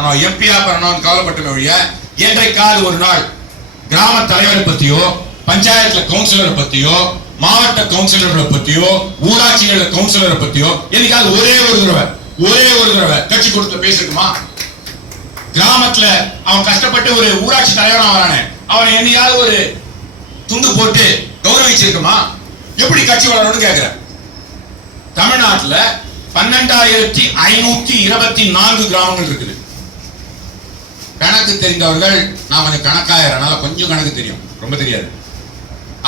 வரணும், எம்பியா வரணும்னு கவலைப்பட்ட ஒழிய என்றைக்காவது ஒரு நாள் கிராம தலைவரை பத்தியோ, பஞ்சாயத்துல கவுன்சிலரை பத்தியோ, மாவட்ட கவுன்சிலர்களை பத்தியோ, ஊராட்சிகள கவுன்சிலரை பத்தியோ என்னைக்காவது ஒரே ஒரு தடவை கட்சி கொடுத்து பேசிருக்குமா? கிராமத்துல அவன் கஷ்டப்பட்டு ஒரு ஊராட்சி தலைவரா வரானே, அவனை என்னையாவது ஒரு துண்டு போட்டு கௌரவிச்சிருக்குமா? எப்படி கட்சி வளரணும்னு கேக்குறேன். தமிழ்நாட்டுல 12,524 கிராமங்கள் இருக்குது. கணக்கு தெரிந்தவர்கள், நான் கொஞ்சம் கணக்காயிரனால கொஞ்சம் கணக்கு தெரியும், ரொம்ப தெரியாது.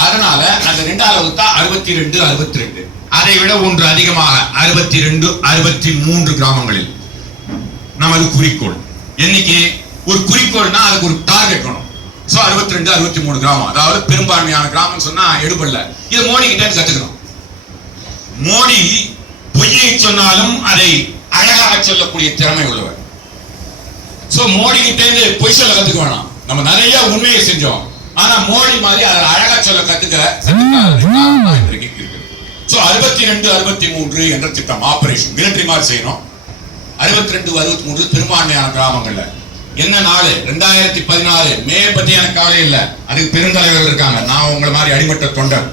அதனால அந்த 2 அளவுக்கு 62, 62. அதை விட ஒன்று அதிகமாக 62, 63 கிராமங்களில் நமது குறிக்கோள். என்னைக்கு ஒரு குறிக்கோள்னா அதுக்கு ஒரு டார்கெட் வேணும். 62, 63 கிராமம், அதாவது பெரும்பான்மையான கிராமம் சொன்னா எடுபடல. இது மோடி கிட்ட கத்துக்கணும். மோடி பொய்யை சொன்னாலும் அதை அழகாக சொல்லக்கூடிய திறமை உள்ளவர். மோடி கிட்ட இருந்து பொய் சொல்ல கத்துக்க வேணாம். நம்ம நிறைய உண்மையை செஞ்சோம், ஆனா மோடி மாதிரி அதை அழகா சொல்ல கத்துக்க 62, 63 என்ற திட்டம் ஆபரேஷன் மிலிட்டரி மாதிரி செய்யணும். 62, 63 பெரும்பான்மையான கிராமங்கள்ல என்ன நாள் 2016 மே பத்தி எனக்கு கவலை இல்லை, அதுக்கு பெருந்தலைவர்கள் இருக்காங்க, நான் உங்களை மாதிரி அடிமட்ட தொண்டர்.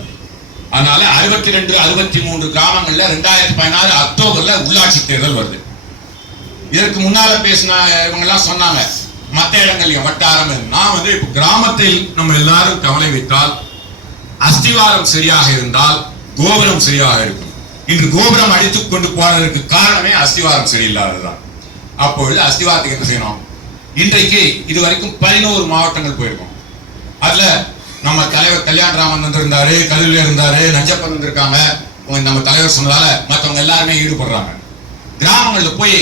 அதனால 62, 63 கிராமங்கள்ல 2016 அக்டோபர்ல உள்ளாட்சி தேர்தல் வருது. இதற்கு முன்னால பேசின இவங்க எல்லாம் சொன்னாங்க மற்ற இடங்கள்லயும் வட்டாரம். நான் இப்ப கிராமத்தில் நம்ம எல்லாரும் கவலை வைத்தால், அஸ்திவாரம் சரியாக இருந்தால் கோபுரம் சரியாக இருக்கும். இன்று கோபுரம் அடித்துக் கொண்டு போனதற்கு காரணமே அஸ்திவாரம் சரியில்லாததுதான். அப்பொழுது அஸ்திவாரத்துக்கு என்ன செய்யணும்? இன்றைக்கு இதுவரைக்கும் 11 மாவட்டங்கள் போயிருக்கோம். அதுல நம்ம தலைவர் கல்யாணராமன் வந்திருந்தாரு, கதிரில இருந்தாரு, நஞ்சப்பன் வந்திருக்காங்க. நம்ம தலைவர் சொன்னதால மற்றவங்க எல்லாருமே ஈடுபடுறாங்க. கிராமங்கள்ல போய்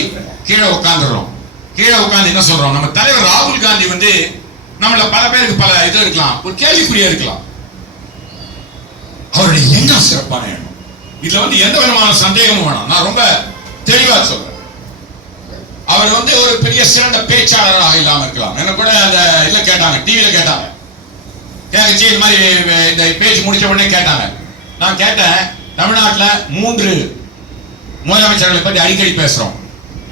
கீழே உட்காந்துடுறோம். கீழே உட்காந்து என்ன சொல்றோம்? நம்ம தலைவர் ராகுல் காந்தி நம்மள பல பேருக்கு பல இது இருக்கலாம், ஒரு கேள்விக்குறியா இருக்கலாம். அவருடைய எண்ணம் சிறப்பான எண்ணம். இதுல எந்த விதமான சந்தேகமும் வேணாம். நான் ரொம்ப தெளிவா சொல்றேன். அவர் ஒரு பெரிய சிறந்த பேச்சாளராக இல்லாம இருக்கலாம். என்ன கூட அந்த இதுல கேட்டாங்க, டிவியில கேட்டாங்க, கேட்கச்சு இந்த மாதிரி இந்த பேச்சு முடிச்ச உடனே கேட்டாங்க. நான் கேட்டேன், தமிழ்நாட்டுல 3 முதலமைச்சர்களை பற்றி அடிக்கடி பேசுறோம்.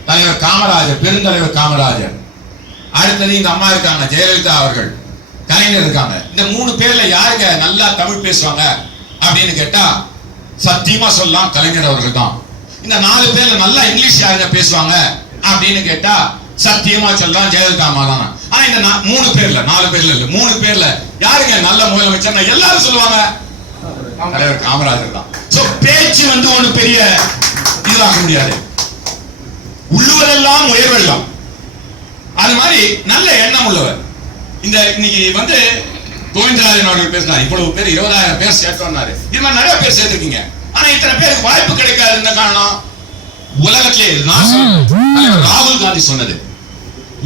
தலைவர் காமராஜர், பெருந்தலைவர் காமராஜர், அடுத்தது இந்த அம்மா இருக்காங்க ஜெயலலிதா அவர்கள், கலைஞர் இருக்காங்க. இந்த 3 பேர்ல யாருங்க நல்லா தமிழ் பேசுவாங்க அப்படின்னு கேட்டா சத்தியமா சொல்லலாம் கலைஞர் அவர்கள் தான். இந்த 4 பேர்ல நல்லா இங்கிலீஷ் யாருங்க பேசுவாங்க அப்படின்னு கேட்டா சத்தியமா சொல்லலாம் ஜெயலலிதா அம்மா தான். ஆனா இந்த 3 பேர்ல 4 பேர்ல இல்ல 3 பேர்ல யாருங்க நல்ல முதலமைச்சர் எல்லாரும் சொல்லுவாங்க தலைவர் காமராஜர் தான். பேச்சு ஒண்ணு பெரிய இதுவாக முடியாது, உள்ளுவதெல்லாம் உயர்வெல்லாம். அது மாதிரி நல்ல எண்ணம் உள்ளவர். இந்த இன்னைக்கு கோவிந்தராஜன் அவர்கள் பேசினார், இவ்வளவு பேர் 20,000 பேர் சேர்த்தோம்னாரு. இது மாதிரி நிறைய பேர் சேர்த்திருக்கீங்க, ஆனா இத்தனை பேருக்கு வாய்ப்பு கிடைக்காது. என்ன காரணம்? உலகத்திலே ராகுல் காந்தி சொன்னது,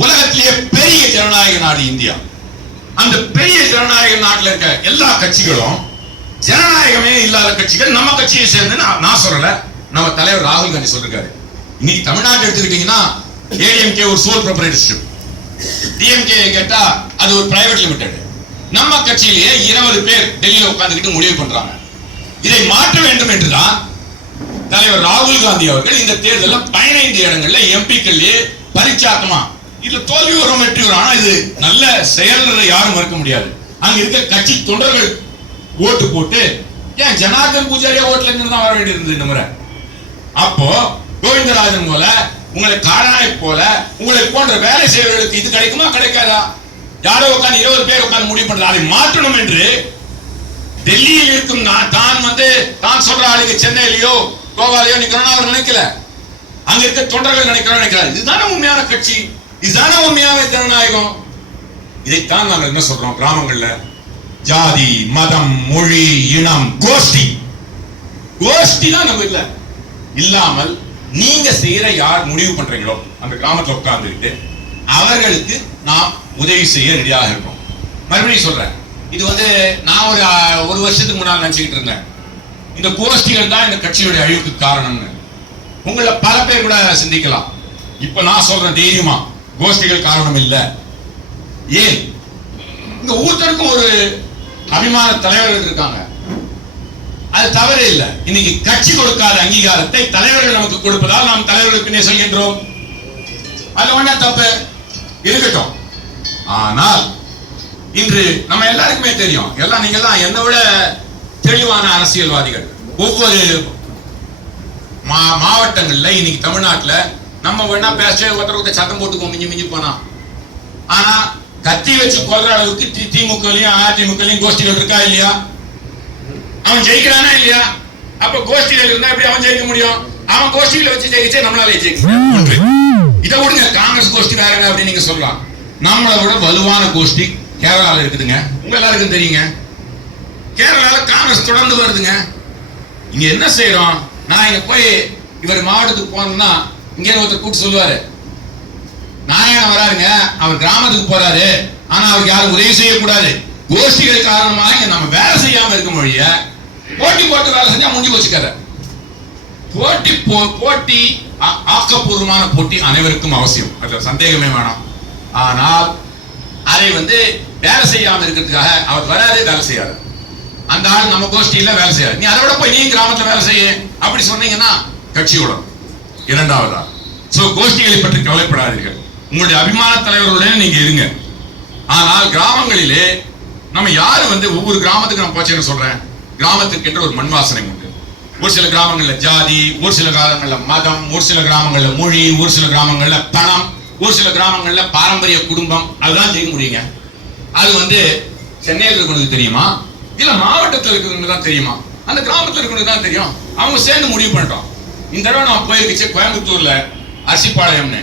உலகத்திலேயே பெரிய ஜனநாயக நாடு இந்தியா. அந்த பெரிய ஜனநாயக நாட்டில் இருக்க எல்லா கட்சிகளும் ஜனநாயகமே இல்லாத கட்சிகள் நம்ம கட்சியை சேர்ந்து. நான் சொல்லல, நம்ம தலைவர் ராகுல் காந்தி சொல்லிருக்காரு. இன்னைக்கு தமிழ்நாட்டை எடுத்துக்கிட்டீங்கன்னா ஏடிஎம்கே ஒரு சோல் ப்ரொப்ரைட்டர்ஷிப், டிஎம்கே கேட்டா அது ஒரு பிரைவேட் லிமிடெட். நம்ம கட்சியிலேயே 20 பேர் டெல்லியில உட்கார்ந்துக்கிட்டு முடிவு பண்றாங்க. இதை மாற்ற வேண்டும் என்றுதான் தலைவர் ராகுல் காந்தி அவர்கள் இந்த தேர்தலில் 15 இடங்கள்ல எம்பிக்கள்லயே பரிச்சாத்தமா இதுல தோல்வி வரும் வெற்றி வரும். ஆனா இது நல்ல செயல்களை யாரும் மறுக்க முடியாது. அங்க இருக்க கட்சி தொண்டர்கள் ஓட்டு போட்டு, ஏன் ஜனார்தன் பூஜாரியா ஓட்டுல இருந்து தான் வர வேண்டியிருந்தது இந்த முறை. அப்போ கோவிந்தராஜன் போல, உங்களை காளானை போல, உங்களை போன்ற வேலை செய்வர்களுக்கு இது கிடைக்குமா கிடைக்காதா? யாரோ உட்காந்து 20 பேர் உட்காந்து முடிவு பண்றது. அதை மாற்றணும் என்று டெல்லியில் இருக்கும் தான் சொல்ற ஆளுங்க சென்னையிலயோ கோவாலையோ நிக்கிறோம் அவர் நினைக்கல, அங்க இருக்க தொண்டர்கள் நினைக்கிறார். இதுதானே உண்மையான கட்சி, இதுதானே உண்மையான ஜனநாயகம். இதைத்தான் நாங்கள் என்ன சொல்றோம், கிராமங்கள்ல ஜாதி மதம் மொழி இனம் கோஷ்டி தான் நம்ம இல்ல இல்லாமல் நீங்க செய்யற யார் முடிவு பண்றீங்களோ அந்த கிராமத்துல உட்கார்ந்துக்கிட்டு அவர்களுக்கு நாம் உதவி செய்ய ரெடியாக இருக்கோம். மறுபடியும் சொல்றேன், இது நான் ஒரு வருஷத்துக்கு முன்னால் நினைச்சுக்கிட்டு இருந்தேன், இந்த கோஷ்டிகள் தான் இந்த கட்சியுடைய அழிவுக்கு காரணம்னு. உங்களை பல பேர் கூட சிந்திக்கலாம். இப்ப நான் சொல்றேன் தைரியமா, கோஷ்டிகள் காரணம் இல்ல. ஏன்? இந்த ஊத்தருக்கும் ஒரு அபிமான தலைவர்கள் இருக்காங்க, அது தவறே இல்லை. இன்னைக்கு கட்சி கொடுக்காத அங்கீகாரத்தை தலைவர்கள் நமக்கு கொடுப்பதால் நாம் தலைவர்களுக்கு சொல்கின்றோம். அது ஒண்ணா தப்பு. இருக்கட்டும். ஆனால் இன்று நம்ம எல்லாருக்குமே தெரியும், எல்லாம் நீங்க எல்லாம் என்னை விட தெளிவான அரசியல்வாதிகள். ஒவ்வொரு மாவட்டங்கள்ல இன்னைக்கு தமிழ்நாட்டுல நம்ம வேணா பேச ஒருத்தர் சத்தம் போட்டுக்கோ மிஞ்சி மிஞ்சி போனா, ஆனா கத்தி வச்சு கொல்ற அளவுக்கு திமுகலையும் அதிமுகலையும் கோஷ்டிகள் இருக்கா இல்லையா? அவன் ஜெயிக்கிறானா இல்லையா? அப்ப கோஷ்டிகள் இருந்தா எப்படி அவன் ஜெயிக்க முடியும்? அவன் கோஷ்டிகளை வச்சு ஜெயிச்சே நம்மளால ஜெயிக்க. இதை விடுங்க, காங்கிரஸ் கோஷ்டி வேறங்க அப்படின்னு நீங்க சொல்லலாம். நம்மளை விட வலுவான கோஷ்டி கேரளால இருக்குதுங்க. உங்க எல்லாருக்கும் தெரியுங்க, கேரளால காங்கிரஸ் தொடர்ந்து வருதுங்க. இங்க என்ன செய்யறோம்? நான் இங்க போய் இவர் மாவட்டத்துக்கு போனோம்னா இங்க ஒருத்தர் கூட்டு சொல்லுவாரு, நாராயணன் வராருங்க, அவர் கிராமத்துக்கு போறாரு, ஆனா அவருக்கு யாரும் உதவி செய்யக்கூடாது. கோஷ்டிகள் காரணமாக இங்க நம்ம வேலை செய்யாம இருக்க மொழிய போட்டி போட்டு வேலை செஞ்சா முடிஞ்சு வச்சுக்காத. போட்டி ஆக்கப்பூர்வமான போட்டி அனைவருக்கும் அவசியம், அதுல சந்தேகமே வேணாம். ஆனால் அதை வேலை செய்யாம இருக்கிறதுக்காக அவர் வராது, வேலை செய்யாது, அந்த ஆள் நம்ம கோஷ்டியில வேலை செய்யாது, நீ அதை விட போய் நீ கிராமத்துல வேலை செய்ய அப்படி சொன்னீங்கன்னா கட்சியோட இரண்டாவதா. சோ கோஷ்டிகளை பற்றி கவலைப்படாதீர்கள், உங்களுடைய அபிமான தலைவர்களுடன் நீங்க இருங்க. ஆனால் கிராமங்களிலே நம்ம யாரு ஒவ்வொரு கிராமத்துக்கு நான் போச்சேன்னு சொல்றேன், கிராமத்துக்கு என்ற ஒரு மண் வாசனை உண்டு. ஒரு சில கிராமங்கள்ல ஜாதி, ஒரு சில கிராமங்கள்ல மதம், ஒரு சில கிராமங்கள்ல மொழி, ஒரு சில கிராமங்கள்ல பணம், ஒரு சில கிராமங்கள்ல பாரம்பரிய குடும்பம். அதுதான் செய்ய முடியுங்க. அது சென்னையில் இருக்கிறவங்களுக்கு தெரியுமா இல்ல மாவட்டத்தில் இருக்கிறவங்களுக்கு தான் தெரியுமா? அந்த கிராமத்தில் இருக்கிறவங்களுக்கு தான் தெரியும். அவங்க சேர்ந்து முடிவு பண்ணிட்டோம். இந்த தடவை நான் போயிருந்துச்சு கோயம்புத்தூர்ல அரிசிப்பாளையம்னு.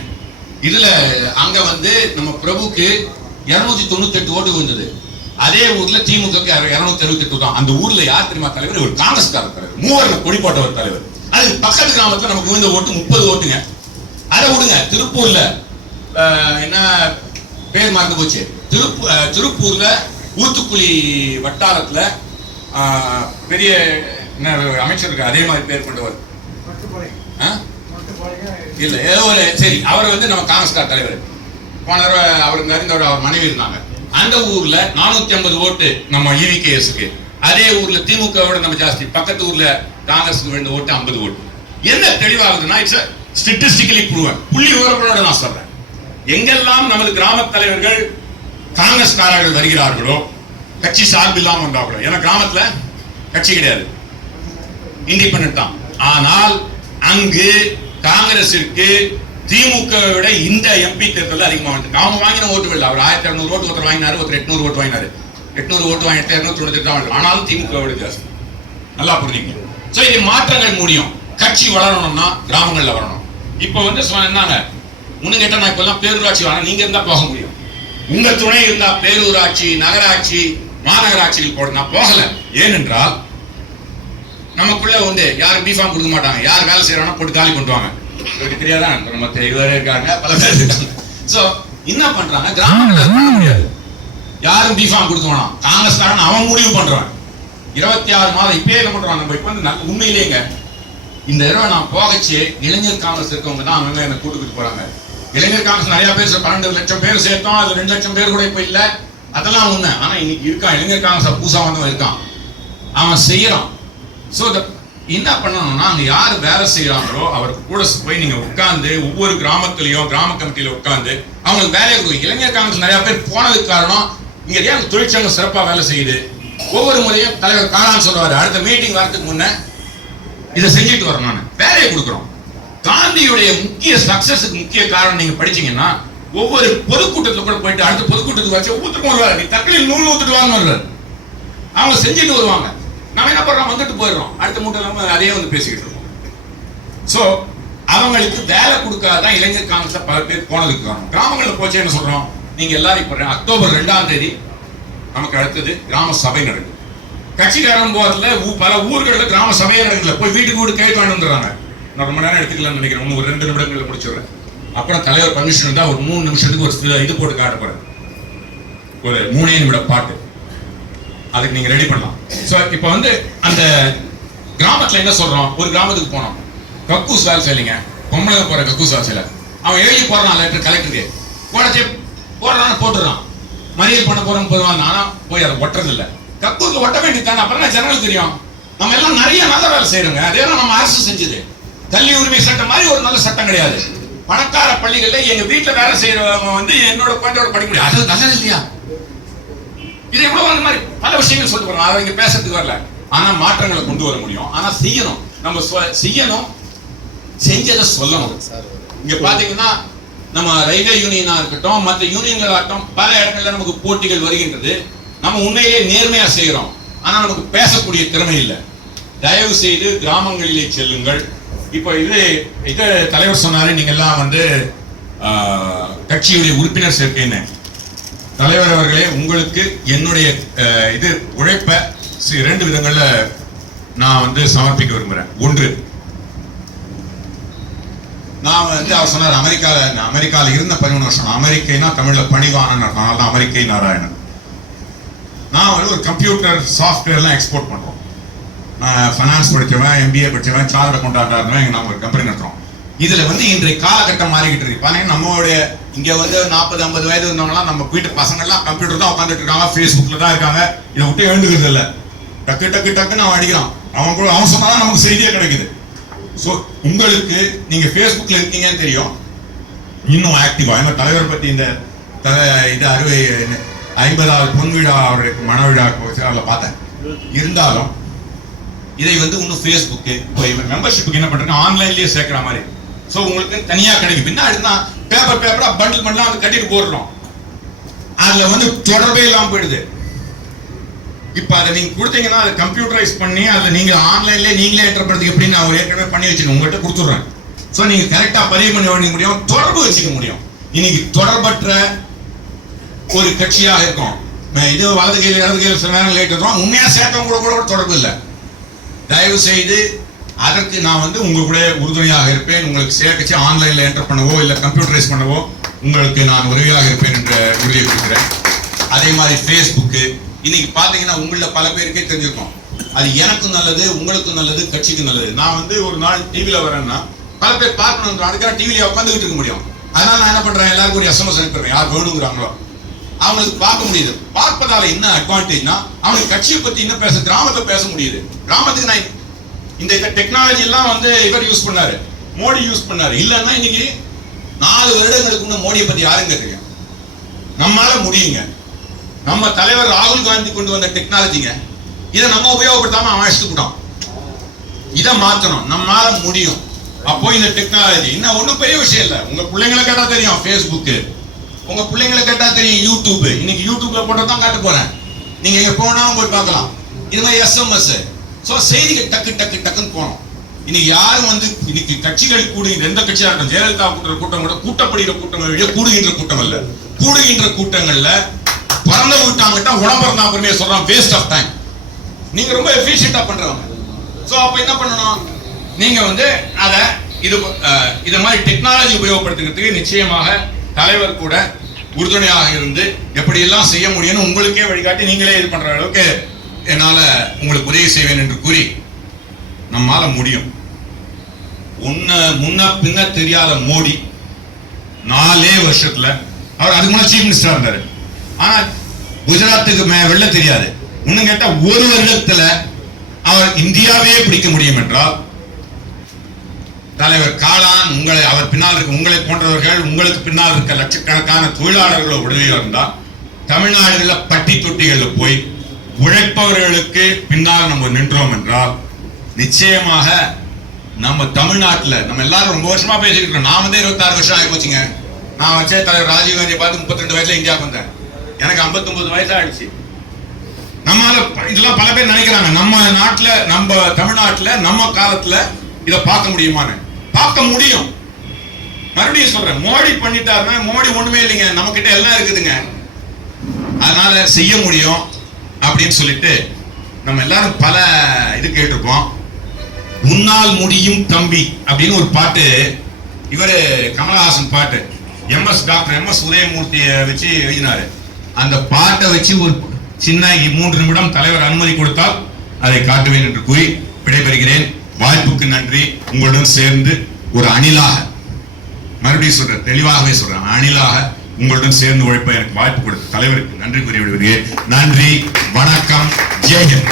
இதுல அங்க நம்ம பிரபுக்கு 298 ஓட்டு வந்தது. அதே ஊர்ல திமுக 278 தான். அந்த ஊர்ல யார் தெரியுமா தலைவர்? ஒரு காங்கிரஸ்கார தலைவர், மூவர்ல கொடி போட்ட ஒரு தலைவர். அது பக்கத்து கிராமத்துல நமக்கு விழுந்த ஓட்டு 30 ஓட்டுங்க. அதை விடுங்க, திருப்பூர்ல என்ன பேர் மறந்து போச்சு, திருப்பூர்ல ஊத்துக்குளி வட்டாரத்துல பெரிய அமைச்சர் இருக்கு, அதே மாதிரி பேர் கொண்டவர் இல்ல ஏதோ ஒரு சரி, அவர் நம்ம காங்கிரஸ்கார தலைவர். போன அவருக்கு அறிந்தவர், அவர் மனைவி இருந்தாங்க. அந்த ஊர்ல 450 ஓட்டு நம்ம EVKSக்கு. அதே ஊர்ல திமுக விட நம்ம ஜாஸ்தி. பக்கத்து ஊர்ல காங்கிரஸுக்கு வேண்டிய ஓட்டு 50 ஓட்டு. என்ன தெளிவாகுதுன்னா, இட்ஸ் ஸ்டாட்டிஸ்டிக்கலி ப்ரூவன், புள்ளி விவரங்களோட நான் சொல்றேன். எங்கெல்லாம் நமது கிராம தலைவர்கள் காங்கிரஸ்காரர்கள் வருகிறார்களோ, கட்சி சார்பு இல்லாம வந்தார்களோ, ஏன்னா கிராமத்துல கட்சி கிடையாது, இண்டிபெண்டன்ட் தான். ஆனால் அங்கு காங்கிரசிற்கு திமுக விட இந்த எம்பி தேர்தல் அதிகமா வந்து அவங்க வாங்கின ஓட்டுகள். அவர் 1200 ஓட்டு ஒருத்தர் வாங்கினாரு, ஒருத்தர் 800 ஓட்டு வாங்கினாரு. 800 ஓட்டு வாங்கிட்டு 298 தான். ஆனாலும் திமுக விட ஜாஸ்தி. நல்லா புரிஞ்சுங்க. சோ இது மாற்றங்கள் முடியும். கட்சி வளரணும்னா கிராமங்கள்ல வரணும். இப்ப சொன்னாங்க, முன்னும் கேட்டா நான் இப்பெல்லாம் பேரூராட்சி வேணும், நீங்க இருந்தா போக முடியும். உங்க துணை இருந்தா பேரூராட்சி, நகராட்சி, மாநகராட்சிகள் போட நான் போகல. ஏனென்றால் நமக்குள்ள யாரும் பிஃபார்ம் கொடுக்க மாட்டாங்க. யார் வேலை செய்யறாங்கன்னா போட்டு காலி பண்ணுவாங்க. இவருக்கு தெரியாதான், நம்ம இருவரே இருக்காங்க, பல பேர் இருக்காங்க. சோ என்ன பண்றாங்க, கிராமங்கள்ல பண்ண முடியாது. யாரும் பிஃபார்ம் கொடுக்க வேணாம், காங்கிரஸ்காரன் அவன் முடிவு பண்றான். 26 மாதம் இப்பயே என்ன பண்றான், நம்ம இப்ப உண்மையிலேங்க இந்த தடவை நான் போகச்சு இளைஞர் காங்கிரஸ் இருக்கவங்க தான் அவங்க என்ன கூட்டுக்கிட்டு போறாங்க. இளைஞர் காங்கிரஸ் நிறைய பேர் 12 லட்சம் பேர் சேர்த்தோம், அது 2 லட்சம் பேர் கூட இப்ப இல்ல, அதெல்லாம் உண்மை. ஆனா இன்னைக்கு இருக்கான் இளைஞர் காங்கிரஸ், பூசா வந்தவன் இருக்கான், அவன் செய்யறான். சோ என்ன பண்ணணும்னா, அங்க யாரு வேலை செய்யறாங்களோ அவருக்கு கூட போய் நீங்க உட்கார்ந்து ஒவ்வொரு கிராமத்திலயும் கிராம கமிட்டியில உட்கார்ந்து அவங்களுக்கு வேலையை கொடுக்கும். இளைஞர் காங்கிரஸ் நிறைய பேர் போனதுக்கு காரணம் இங்க ஏன் தொழிற்சங்கம் சிறப்பா வேலை செய்யுது. ஒவ்வொரு முறையும் தலைவர் காலான்னு சொல்லுவாரு, அடுத்த மீட்டிங் வரதுக்கு முன்ன இதை செஞ்சுட்டு வரணும்னு வேலையை கொடுக்குறோம். காந்தியுடைய முக்கிய சக்சஸுக்கு முக்கிய காரணம் நீங்க படிச்சீங்கன்னா, ஒவ்வொரு பொதுக்கூட்டத்துல கூட போயிட்டு அடுத்த பொதுக்கூட்டத்துக்கு வச்சு ஊத்துட்டு வருவாரு, நீ தக்கலையில் நூல் ஊத்துட்டு வாங்க, அவங்க செஞ்சுட்டு வருவாங்க. நம்ம என்ன பண்றோம், வந்துட்டு போயிடுறோம், அடுத்த மூட்டை அதே பேசிக்கிட்டு இருக்கோம். சோ அவங்களுக்கு வேலை கொடுக்காதான் இளைஞர் காங்கிரஸ்ல பல பேர் போனதுக்கு காரணம். கிராமங்களில் போச்சு என்ன சொல்றோம், நீங்க எல்லாரும் இப்ப அக்டோபர் 2ஆம் தேதி நமக்கு அடுத்தது கிராம சபை நடக்குது. கட்சிக்காரன் போறதுல பல ஊர்களில் கிராம சபையே நடக்கல, போய் வீட்டுக்கு வீடு கேட்டு வாங்கி வந்துடுறாங்க. நான் ரொம்ப நேரம் எடுத்துக்கலாம்னு நினைக்கிறேன், ஒரு 2 நிமிடங்களில் முடிச்சுடுறேன். அப்புறம் தலைவர் பர்மிஷன் தான் ஒரு 3 நிமிஷத்துக்கு ஒரு இது போட்டு காட்ட போறேன், ஒரு 3 நிமிட பாட்டு, அதுக்கு நீங்க ரெடி பண்ணலாம். சோ இப்ப அந்த கிராமத்துல என்ன சொல்றோம், ஒரு கிராமத்துக்கு போனோம், கக்கூஸ் வேலை செய்யலைங்க, பொம்பளை போற கக்கூஸ் வேலை செய்யல, அவன் எழுதி போறான் லெட்டர் கலெக்டருக்கு, போடச்சே போடுறான் போட்டுறான், மறியல் பண்ண போறோம் போடுவாங்க. ஆனா போய் அதை ஒட்டுறது இல்லை. கக்கூருக்கு ஒட்ட வேண்டியதானே, அப்புறம் ஜனங்களுக்கு தெரியும். நம்ம எல்லாம் நிறைய நல்ல வேலை செய்யறோங்க, அதே நம்ம அரசு செஞ்சது. கல்வி உரிமை சட்டம் மாதிரி ஒரு நல்ல சட்டம் கிடையாது. பணக்கார பள்ளிகள்ல எங்க வீட்டுல வேலை செய்யறவங்க வந்து என்னோட குழந்தையோட படிக்க முடியும். அது நல்லது இல்லையா? இது எவ்வளவு அந்த மாதிரி பல விஷயங்கள் சொல்லிட்டு போறோம். அதை இங்க பேசுறதுக்கு வரல. ஆனா மாற்றங்களை கொண்டு வர முடியும். ஆனா செய்யணும். நம்ம செய்யணும், செஞ்சதை சொல்லணும். இங்க பாத்தீங்கன்னா நம்ம ரயில்வே யூனியனா இருக்கட்டும், மற்ற யூனியன்கள் ஆகட்டும், பல இடங்கள்ல நமக்கு போட்டிகள் வருகின்றது. நம்ம உண்மையிலேயே நேர்மையா செய்யறோம். ஆனா நமக்கு பேசக்கூடிய திறமை இல்லை. தயவு செய்து கிராமங்களிலே செல்லுங்கள். இப்போ இது தலைவர் சொன்னாரு, நீங்க எல்லாம் வந்து கட்சியுடைய உறுப்பினர் சேர்க்கைன்னு. தலைவர் அவர்களே, உங்களுக்கு என்னுடைய இது உழைப்ப 2 விதங்கள்ல நான் வந்து சமர்ப்பிக்க விரும்புறேன். ஒன்று, நான் வந்து அவர் சொன்னார் அமெரிக்கால இருந்த 13 வருஷம். அமெரிக்கைனா தமிழ்ல பணிவானன், அதனால தான் அமெரிக்கை நாராயணன். நான் வந்து ஒரு கம்ப்யூட்டர் சாஃப்ட்வேர்லாம் எக்ஸ்போர்ட் பண்றோம். நான் ஃபைனான்ஸ் படிச்சவன், MBA படிச்சவன், சார்ட் அக்கௌண்டன்டா இருந்தவன். நாம ஒரு கம்பெனி நடத்துறோம். இதுல வந்து இன்றைய காலகட்டம் மாறிக்கிட்டு இருக்கு. பாருங்க, நம்மளுடைய இங்க வந்து 40-50 வயது இருந்தவங்கலாம் நம்ம வீட்டு பசங்க எல்லாம் கம்ப்யூட்டர் தான் உட்காந்துட்டு இருக்காங்க, Facebookல தான் இருக்காங்க. இதை விட்டு எழுந்துக்கிறது இல்லை. டக்கு டக்கு டக்குன்னு அவன் அடிக்கிறான். அவன் சொன்னாதான் நமக்கு செய்தியே கிடைக்குது. ஸோ உங்களுக்கு நீங்க Facebookல இருக்கீங்கன்னு தெரியும். இன்னும் ஆக்டிவா எங்க தலைவர் பத்தி இந்த இது 50வது பொன்விழா அவருடைய மனவிழா அதில் பார்த்தேன். இருந்தாலும் இதை வந்து இன்னும் Facebook மெம்பர்ஷிப்புக்கு என்ன பண்றாங்க, ஆன்லைன்லயே சேர்க்கிற மாதிரி. ஸோ உங்களுக்கு தனியா கிடைக்கும். பின்னாடி பேப்பரா பண்டில் பண்ணலாம் வந்து கட்டிட்டு போடுறோம். அதுல வந்து தொடர்பே இல்லாம போயிடுது. இப்ப அதை நீங்க கொடுத்தீங்கன்னா அதை கம்ப்யூட்டரைஸ் பண்ணி அதுல நீங்க ஆன்லைன்ல நீங்களே என்டர் பண்றதுக்கு எப்படின்னு நான் ஏற்கனவே பண்ணி வச்சுக்கோங்க, உங்கள்கிட்ட கொடுத்துடுறேன். ஸோ நீங்க கரெக்டா பதிவு பண்ணி வழங்க முடியும், தொடர்பு வச்சுக்க முடியும். இன்னைக்கு தொடர்பற்ற ஒரு கட்சியாக இருக்கும். இது வலது கையில் இடது கையில் சில நேரம் லேட் இருக்கும். உண்மையா சேர்த்தவங்க கூட தொடர்பு இல்லை. தயவு செய்து அதற்கு நான் வந்து உங்க கூட உறுதுணையாக இருப்பேன். உங்களுக்கு சேர்க்கச்சு ஆன்லைன்ல என்டர் பண்ணவோ இல்ல கம்ப்யூட்டரைஸ் பண்ணவோ உங்களுக்கு நான் உதவியாக இருப்பேன் என்ற உறுதியை கொடுக்கிறேன். அதே மாதிரி Facebook இன்னைக்கு பாத்தீங்கன்னா உங்கள பல பேருக்கே தெரிஞ்சிருக்கும். அது எனக்கும் நல்லது, உங்களுக்கும் நல்லது, கட்சிக்கும் நல்லது. நான் வந்து ஒரு நாள் டிவில வரேன்னா பல பேர் பார்க்கணும், அதுக்காக டிவில உட்காந்துக்கிட்டு இருக்க முடியும். அதனால நான் என்ன பண்றேன், எல்லாருக்கும் ஒரு SMS அனுப்புறேன். யார் வேணுங்கிறாங்களோ அவங்களுக்கு பார்க்க முடியுது. பார்ப்பதால என்ன அட்வான்டேஜ்னா அவனுக்கு கட்சியை பத்தி என்ன பேச, கிராமத்தை பேச முடியுது. கிராமத்துக்கு நான் இந்த டெக்னாலஜி எல்லாம் வந்து இவர் யூஸ் பண்ணாரு, மோடி யூஸ் பண்ணாரு. இல்லைன்னா இன்னைக்கு 4 வருடங்களுக்கு முன்ன மோடியை பத்தி யாருங்க தெரியும்? நம்மளால முடியுங்க. நம்ம தலைவர் ராகுல் காந்தி கொண்டு வந்த டெக்னாலஜிங்க, இதை நம்ம உபயோகப்படுத்தாம அவன் எடுத்துக்கிட்டோம். இதை மாத்தணும், நம்மளால முடியும். அப்போ இந்த டெக்னாலஜி இன்னும் ஒன்றும் பெரிய விஷயம் இல்லை. உங்க பிள்ளைங்களை கேட்டா தெரியும் Facebook, உங்க பிள்ளைங்களை கேட்டா தெரியும் YouTube. இன்னைக்கு YouTubeல போட்டதான் காட்ட போறேன், நீங்க எங்க போனாலும் போய் பார்க்கலாம். இது மாதிரி SMS. ஸோ செய்திகள் டக்கு டக்கு டக்குன்னு போனோம். இன்னைக்கு யாரும் வந்து இன்னைக்கு கட்சிகள் கூடுகின்ற எந்த கட்சியாக இருக்கட்டும், ஜெயலலிதா கூட்டம் கூட கூட்டப்படுகிற கூட்டங்கள் கூடுகின்ற கூட்டம் அல்ல. கூடுகின்ற கூட்டங்கள்ல பிறந்த விட்டாங்கிட்ட உடம்பிறந்தா அப்புறமே சொல்றான் வேஸ்ட் ஆஃப் டைம். நீங்க ரொம்ப எஃபிஷியண்டா பண்றவங்க. ஸோ அப்ப என்ன பண்ணணும், நீங்க வந்து அதை இது மாதிரி டெக்னாலஜி உபயோகப்படுத்துறதுக்கு நிச்சயமாக தலைவர் கூட உறுதுணையாக இருந்து எப்படி எல்லாம் செய்ய முடியும்னு உங்களுக்கே வழிகாட்டி நீங்களே இது பண்ற அளவுக்கு என்னால உங்களுக்கு உதவி செய்வேன் என்று கூறி நம்மால முடியும். முன்ன பின்ன தெரியாத மோடி 4 வருஷத்துல, அவர் அதுக்கு முன்னாடி சீஃப் மினிஸ்டரா இருந்தாரு. ஆனா குஜராத்துக்கு வெள்ள தெரியாது. இன்னும் கேட்டா 1 வருடத்துல அவர் இந்தியாவே பிடிக்க முடியும் என்றால் தலைவர் காளான் அவர் பின்னால் இருக்க உங்களை போன்றவர்கள், உங்களுக்கு பின்னால் இருக்க லட்சக்கணக்கான தொழிலாளர்களோட உதவியா இருந்தால் தமிழ்நாடுகள்ல பட்டி தொட்டிகள்ல போய் உழைப்பவர்களுக்கு பின்னால் நம்ம நின்றோம் என்றால் நிச்சயமாக நம்ம தமிழ்நாட்டில் நம்ம எல்லாரும் ரொம்ப வருஷமா பேசிட்டு இருக்கோம். நான் வந்து 26 வருஷம் ஆகி போச்சுங்க. நான் வச்சே தலைவர் ராஜீவ் காந்தியை பார்த்து 32 வயசுல இந்தியாவுக்கு வந்தேன். எனக்கு 59 வயசு ஆயிடுச்சு. நம்மளால இதெல்லாம் பல பேர் நினைக்கிறாங்க நம்ம நாட்டுல, நம்ம தமிழ்நாட்டுல நம்ம காலத்துல இதை பார்க்க முடியுமான்னு. பார்க்க முடியும். மறுபடியும் சொல்றேன், மோடி பண்ணிட்டாருன்னா மோடி ஒண்ணுமே இல்லைங்க, நம்ம கிட்ட எல்லாம் இருக்குதுங்க. அதனால செய்ய முடியும் அப்படின்னு சொல்லிட்டு நம்ம எல்லாரும் பல இது கேட்டிருப்போம். உன்னால் முடியும் தம்பி அப்படின்னு ஒரு பாட்டு, இவரு கமலஹாசன் பாட்டு டாக்டர் MS உதயமூர்த்தியை வச்சு எழுதினாரு. அந்த பாட்டை வச்சு ஒரு சின்ன 3 நிமிடம் தலைவர் அனுமதி கொடுத்தால் அதை காட்டுவேன் என்று கூறி விடைபெறுகிறேன். வாய்ப்புக்கு நன்றி. உங்களுடன் சேர்ந்து ஒரு அணிலாக, மறுபடியும் சொல்றேன், தெளிவாகவே சொல்றேன், அணிலாக உங்களுடன் சேர்ந்து உழைப்ப எனக்கு வாய்ப்பு கொடுத்த தலைவருக்கு நன்றி கூறி விடுகிறேன். நன்றி, வணக்கம், ஜெய் ஹிந்த்.